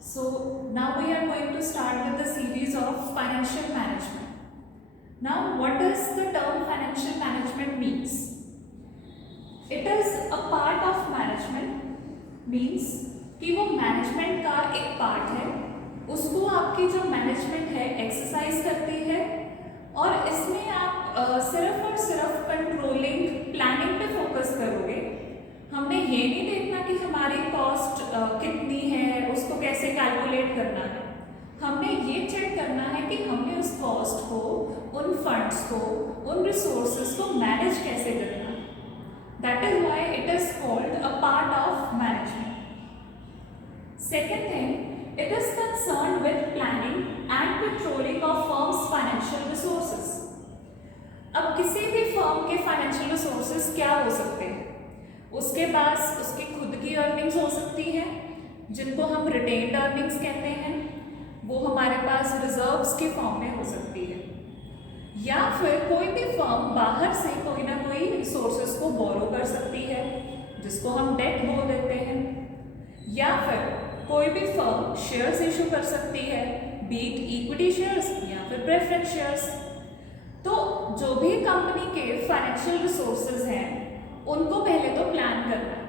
So now we are going to start with the series of financial management. Now what does the term financial management means? It is a part of management means कि वो management का एक part है, उसको आपकी जो management है exercise करती है और इसमें आप सिर्फ और सिर्फ कंट्रोलिंग प्लानिंग पे फोकस करोगे। हमने ये नहीं देखना कि हमारी कॉस्ट कितनी है, उसको कैसे कैलकुलेट करना है। हमने ये चेक करना है कि हमने उस कॉस्ट को, उन फंड्स को, उन रिसोर्सेज को मैनेज कैसे करना है। That is why it is called a part of management. Second thing, it is concerned with planning and controlling of firms financial resources. अब किसी भी फर्म के फाइनेंशियल रिसोर्सेज क्या हो सकते हैं? उसके पास उसकी खुद की अर्निंग्स हो सकती है जिनको हम रिटेन्ड अर्निंग्स कहते हैं, वो हमारे पास रिजर्व्स के फॉर्म में हो सकती है, या फिर कोई भी फर्म बाहर से कोई ना कोई रिसोर्सेज को बोरो कर सकती है जिसको हम डेट बोल देते हैं, या फिर कोई भी फर्म शेयर्स इशू कर सकती है, बीट इक्विटी शेयर्स या फिर प्रेफरेंस शेयर्स। तो जो भी कंपनी के फाइनेंशियल रिसोर्सेज हैं उनको पहले तो प्लान करना है।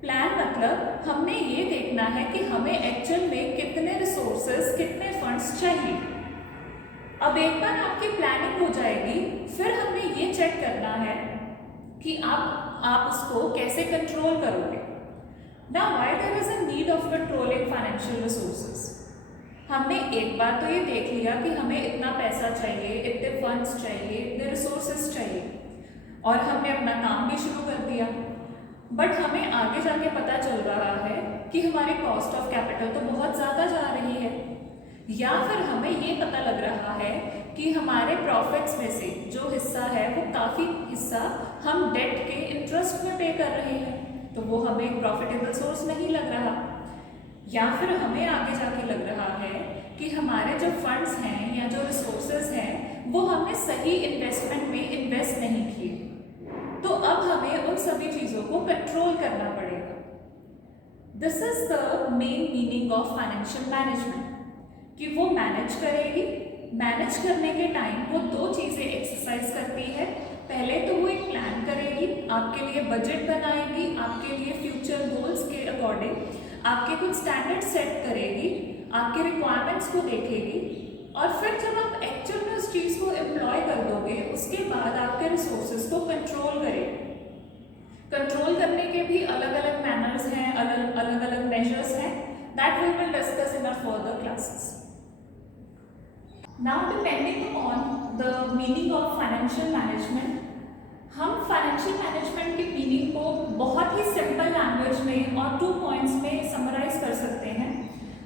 प्लान मतलब हमने ये देखना है कि हमें एक्चुअल में कितने रिसोर्सेज, कितने फंड्स चाहिए। अब एक बार आपकी प्लानिंग हो जाएगी, फिर हमने ये चेक करना है कि आप उसको कैसे कंट्रोल करोगे। Now why there is a need of controlling financial resources? हमने एक बार तो ये देख लिया कि हमें इतना पैसा चाहिए, इतने फंड्स चाहिए, इतने रिसोर्सेज चाहिए और हमने अपना काम भी शुरू कर दिया। बट हमें आगे जाके पता चल रहा है कि हमारी कॉस्ट ऑफ कैपिटल तो बहुत ज़्यादा जा रही है, या फिर हमें ये पता लग रहा है कि हमारे प्रॉफिट्स में से जो हिस्सा है वो काफ़ी हिस्सा हम डेट के इंटरेस्ट में पे कर रहे हैं, तो वो हमें एक प्रॉफिटेबल सोर्स नहीं लग रहा। या फिर हमें आगे जाके लग रहा है कि हमारे जो फंड्स हैं या जो रिसोर्सेज हैं वो हमने सही इन्वेस्टमेंट में इन्वेस्ट नहीं किए, तो अब हमें उन सभी चीज़ों को कंट्रोल करना पड़ेगा। This is the main meaning of financial management, कि वो मैनेज करेगी। मैनेज करने के टाइम वो दो चीज़ें एक्सरसाइज करती है। पहले तो वो एक प्लान करेगी, आपके लिए बजट बनाएगी, आपके लिए फ्यूचर गोल्स के अकॉर्डिंग आपके कुछ स्टैंडर्ड सेट करेगी, आपके रिक्वायरमेंट्स को देखेगी, और फिर जब आप एक्चुअल में उस चीज़ को एम्प्लॉय कर दोगे उसके बाद आपके रिसोर्सेज को कंट्रोल करेगी। कंट्रोल करने के भी अलग अलग मैनर्स हैं, अलग अलग मेजर्स हैं, that we will discuss in our further classes. Now depending on the meaning of financial management, हम फाइनेंशियल मैनेजमेंट की मीनिंग को बहुत ही सिंपल लैंग्वेज में और 2 पॉइंट्स में समराइज कर सकते हैं,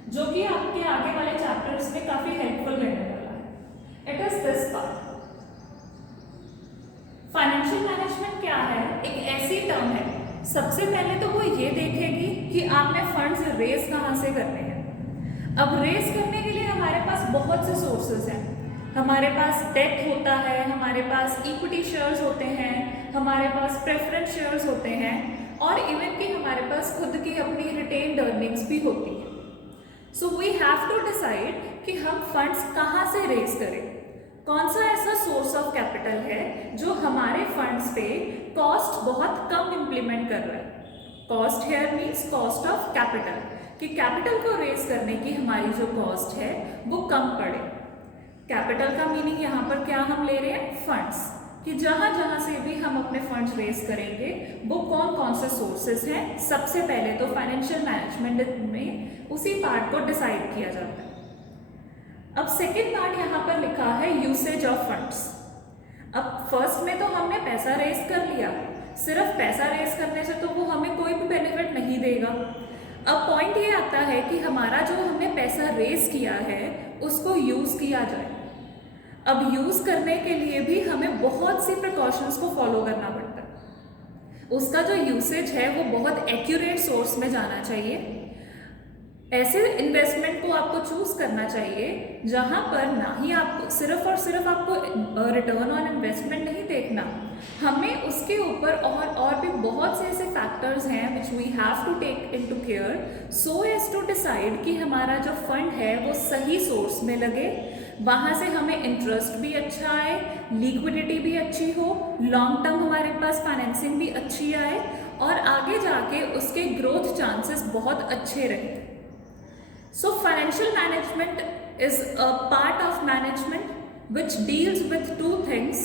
जो कि आपके आगे वाले चैप्टर्स में काफ़ी हेल्पफुल रहने वाला है। It is this part. Financial management क्या है? एक ऐसी टर्म है, सबसे पहले तो वो ये देखेगी कि आपने फंड्स रेज कहाँ से करने हैं। अब रेज करने के लिए हमारे पास बहुत से सोर्सेज हैं। हमारे पास डेट होता है, हमारे पास इक्विटी शेयर्स होते हैं, हमारे पास प्रेफरेंस शेयर्स होते हैं, और इवन कि हमारे पास खुद की अपनी रिटेन्ड अर्निंग्स भी होती है। So we have to decide कि हम फंड्स कहाँ से रेज करें। कौन सा ऐसा सोर्स ऑफ कैपिटल है जो हमारे फंड्स पे कॉस्ट बहुत कम इम्प्लीमेंट कर रहा है। Cost here means cost of capital, कि कैपिटल को रेज करने की हमारी जो कॉस्ट है वो कम पड़े। कैपिटल का मीनिंग यहाँ पर क्या हम ले रहे हैं? फंड्स, कि जहाँ जहाँ से भी हम अपने फंड्स रेज करेंगे वो कौन कौन से सोर्सेज हैं, सबसे पहले तो फाइनेंशियल मैनेजमेंट में उसी पार्ट को डिसाइड किया जाता है। अब सेकेंड पार्ट यहाँ पर लिखा है यूसेज ऑफ फंड्स। अब फर्स्ट में तो हमने पैसा रेज कर लिया, सिर्फ पैसा रेज करने से तो वो हमें कोई भी बेनिफिट नहीं देगा। अब पॉइंट ये आता है कि हमारा जो हमने पैसा रेज किया है उसको यूज़ किया जाए। अब यूज़ करने के लिए भी हमें बहुत सी प्रिकॉशंस को फॉलो करना पड़ता है। उसका जो यूसेज है वो बहुत एक्यूरेट सोर्स में जाना चाहिए। ऐसे इन्वेस्टमेंट को आपको चूज करना चाहिए जहां पर ना ही आपको सिर्फ और सिर्फ आपको रिटर्न ऑन इन्वेस्टमेंट नहीं देखना, हमें उसके ऊपर और भी बहुत से ऐसे फैक्टर्स हैं which we have to take into care so as to decide कि हमारा जो फंड है वो सही सोर्स में लगे, वहाँ से हमें इंटरेस्ट भी अच्छा आए, लिक्विडिटी भी अच्छी हो, लॉन्ग टर्म हमारे पास फाइनेंसिंग भी अच्छी आए और आगे जाके उसके ग्रोथ चांसेस बहुत अच्छे रहे। So financial management is a part of management which deals with two things: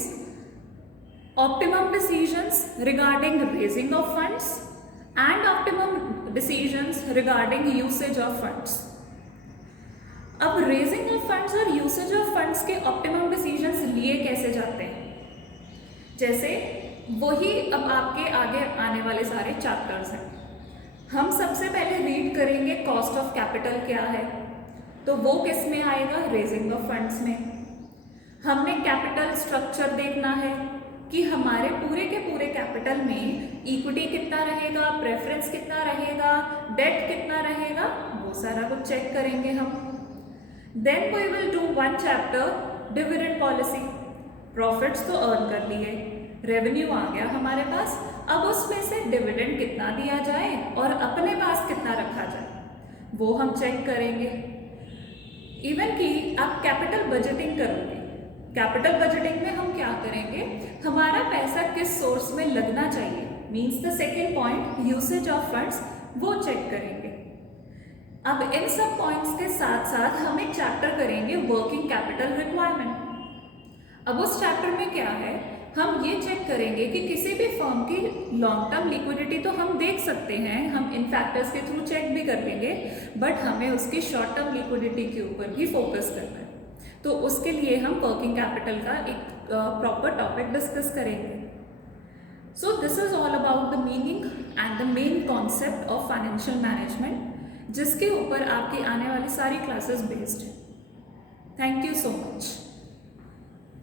optimum decisions regarding raising of funds and optimum decisions regarding usage of funds. अब रेजिंग ऑफ फंड्स और usage of funds के optimum decisions लिए कैसे जाते हैं, जैसे वही अब आपके आगे आने वाले सारे चैप्टर्स हैं। हम सबसे पहले रीड करेंगे कॉस्ट ऑफ कैपिटल क्या है, तो वो किस में आएगा, रेजिंग ऑफ फंड्स में। हमने कैपिटल स्ट्रक्चर देखना है कि हमारे पूरे के पूरे कैपिटल में इक्विटी कितना रहेगा, प्रेफरेंस कितना रहेगा, डेट कितना रहेगा, वो सारा कुछ चेक करेंगे हम। Then we will do one chapter dividend policy. Profits तो अर्न कर लिए, रेवेन्यू आ गया हमारे पास, अब उसमें से डिविडेंड कितना दिया जाए और अपने पास कितना रखा जाए वो हम चेक करेंगे। इवन कि आप कैपिटल बजटिंग करोगे, कैपिटल बजटिंग में हम क्या करेंगे, हमारा पैसा किस सोर्स में लगना चाहिए, means the second point usage of funds, वो चेक करेंगे। अब इन सब पॉइंट्स के साथ साथ हम एक चैप्टर करेंगे वर्किंग कैपिटल रिक्वायरमेंट। अब उस चैप्टर में क्या है, हम ये चेक करेंगे कि किसी भी फर्म की लॉन्ग टर्म लिक्विडिटी तो हम देख सकते हैं, हम इन फैक्टर्स के थ्रू चेक भी कर लेंगे, बट हमें उसकी शॉर्ट टर्म लिक्विडिटी के ऊपर भी फोकस करना है। तो उसके लिए हम वर्किंग कैपिटल का एक प्रॉपर टॉपिक डिस्कस करेंगे। So this is all about the meaning and the main concept of financial management, जिसके ऊपर आपकी आने वाली सारी क्लासेस बेस्ड है। Thank you so much.